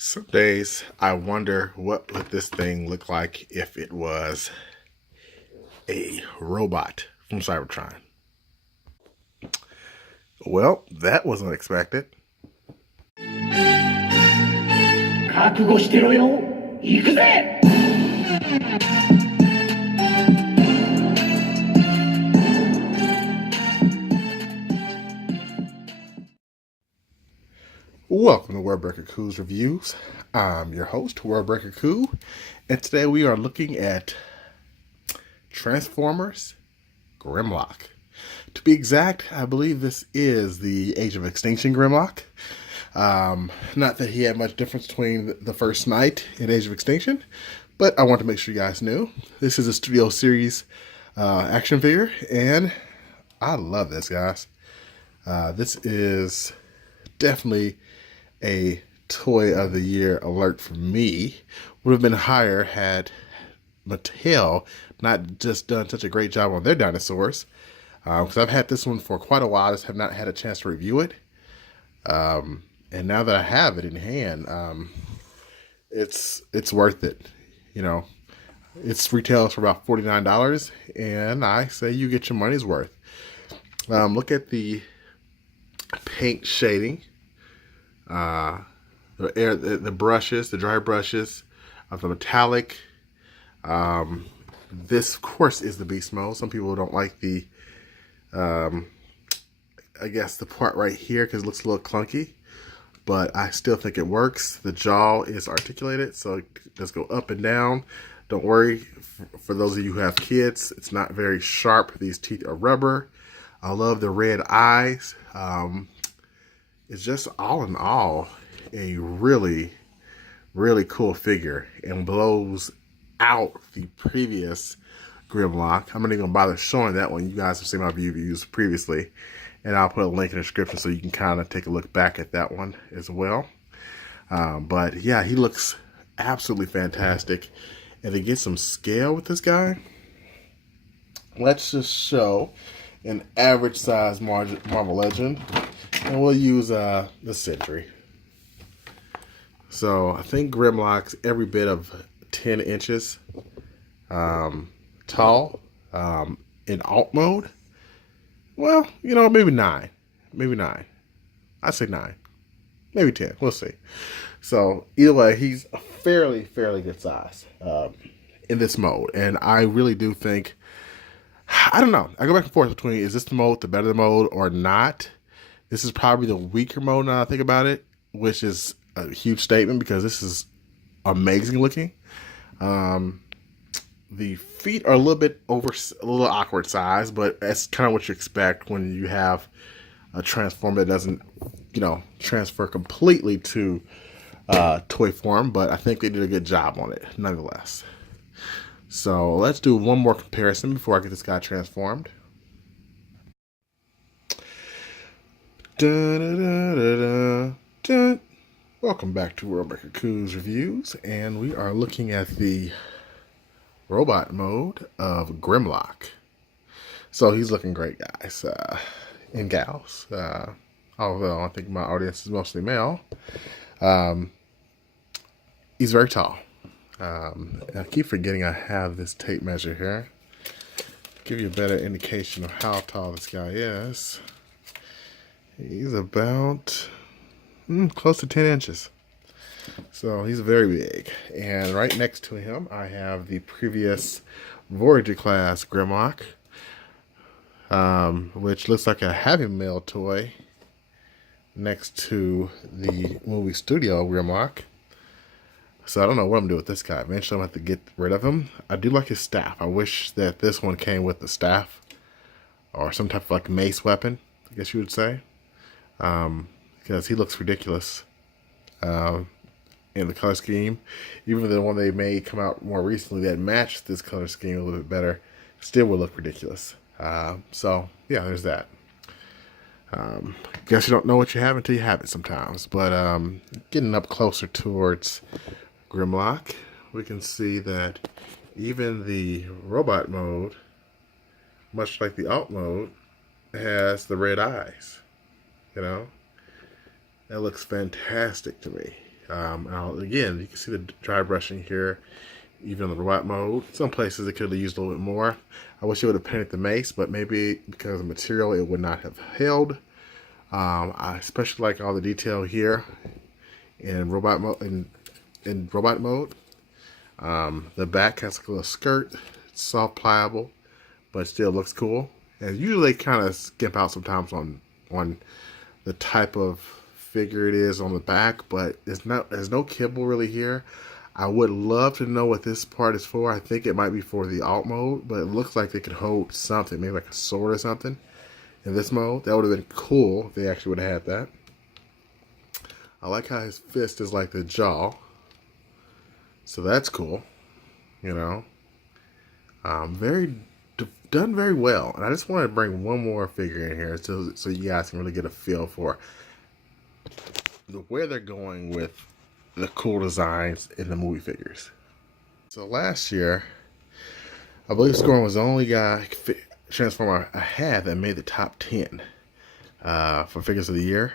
Some days I wonder what would this thing look like if it was a robot from Cybertron. Well, that was unexpected. 覚悟してろよ行くぜ Welcome to Wordbreaker Coo's Reviews. I'm your host, Wordbreaker Coo, and today we are looking at Transformers Grimlock. To be exact, I believe this is the Age of Extinction Grimlock. Not that he had much difference between the first Knight and Age of Extinction, but I want to make sure you guys knew. This is a Studio Series action figure, and I love this, guys. This is definitely a Toy of the Year alert for me. Would have been higher had Mattel not just done such a great job on their dinosaurs. Because I've had this one for quite a while, I just have not had a chance to review it. And now that I have it in hand, it's worth it. You know, it's retails for about $49, and I say you get your money's worth. Look at the paint shading. The brushes, the dry brushes of the metallic. This, of course, is the beast mode. Some people don't like the, I guess, the part right here because it looks a little clunky, but I still think it works. The jaw is articulated, so it does go up and down. Don't worry, for those of you who have kids, it's not very sharp. These teeth are rubber. I love the red eyes. It's just all in all a really, really cool figure and blows out the previous Grimlock. I'm not even going to bother showing that one. You guys have seen my reviews previously, and I'll put a link in the description so you can kind of take a look back at that one as well. But yeah, he looks absolutely fantastic. And to get some scale with this guy, let's just show an average size Marvel Legend. And we'll use the Century. So I think Grimlock's every bit of 10 inches tall in alt mode. Well, you know, maybe 9. Maybe 9. I'd say 9. Maybe 10. We'll see. So either way, he's a fairly good size in this mode. And I really do think, I don't know. I go back and forth between, is this the mode, the better mode, or not? This is probably the weaker mode now I think about it, which is a huge statement because this is amazing looking. The feet are a little awkward size, but that's kind of what you expect when you have a transformer that doesn't, you know, transfer completely to toy form. But I think they did a good job on it, nonetheless. So let's do one more comparison before I get this guy transformed. Welcome back to Wordbreaker Coo's Reviews, and we are looking at the robot mode of Grimlock. So he's looking great, guys, and gals. Although I think my audience is mostly male. He's very tall. I keep forgetting I have this tape measure here. Give you a better indication of how tall this guy is. He's about close to 10 inches. So he's very big. And right next to him, I have the previous Voyager class Grimlock, which looks like a Happy Meal toy next to the movie studio Grimlock. So I don't know what I'm going to do with this guy. Eventually I'm going to have to get rid of him. I do like his staff. I wish that this one came with the staff or some type of like mace weapon, I guess you would say. Because he looks ridiculous in the color scheme. Even the one they made come out more recently that matched this color scheme a little bit better still would look ridiculous. So yeah, there's that. Guess you don't know what you have until you have it sometimes. But getting up closer towards Grimlock, we can see that even the robot mode, much like the alt mode, has the red eyes. You know, that looks fantastic to me. Again, you can see the dry brushing here, even in the robot mode. Some places it could have used a little bit more. I wish it would have painted the mace, but maybe because of the material, it would not have held. I especially like all the detail here in robot mode. In robot mode, the back has a little skirt. It's soft, pliable, but still looks cool. And usually, kind of skimp out sometimes on the type of figure it is on the back, but there's no kibble really here. I would love to know what this part is for. I think it might be for the alt mode, but it looks like they could hold something, maybe like a sword or something in this mode. That would have been cool if they actually would have had that. I like how his fist is like the jaw, so that's cool. You know, done very well. And I just want to bring one more figure in here so you guys can really get a feel for where they're going with the cool designs in the movie figures. So last year, I believe Scorn was the only Transformer I had that made the top 10 for figures of the year.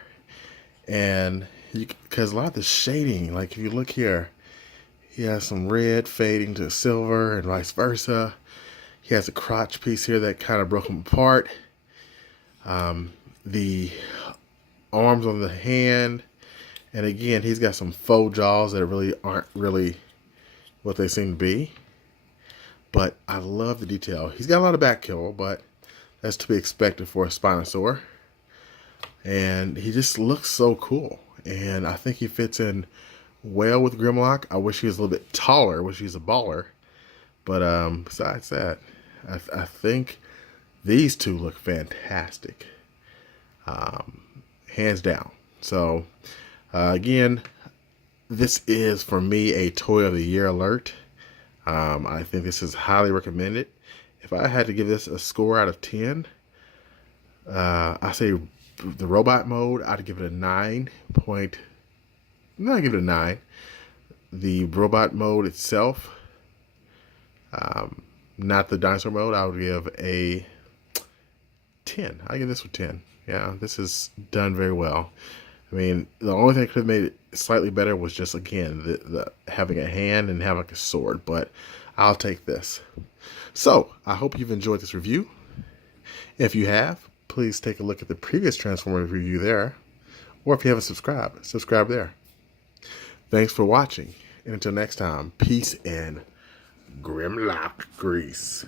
And because a lot of the shading, like if you look here, he has some red fading to silver and vice versa. He has a crotch piece here that kind of broke him apart. The arms on the hand. And again, he's got some faux jaws that really aren't really what they seem to be. But I love the detail. He's got a lot of back kill, but that's to be expected for a Spinosaur. And he just looks so cool. And I think he fits in well with Grimlock. I wish he was a little bit taller. I wish he was a baller. But besides that, I think these two look fantastic. Hands down. So, again, this is, for me, a Toy of the Year alert. I think this is highly recommended. If I had to give this a score out of 10, I say the robot mode, I'd give it a 9 point. No, I'd give it a 9. The robot mode itself, not the dinosaur mode, I would give a 10. I give this a 10. Yeah, this is done very well. I mean, the only thing that could have made it slightly better was just, again, the having a hand and having like a sword, but I'll take this. So, I hope you've enjoyed this review. If you have, please take a look at the previous Transformers review there, or if you haven't subscribed, subscribe there. Thanks for watching, and until next time, peace and Grimlock grease.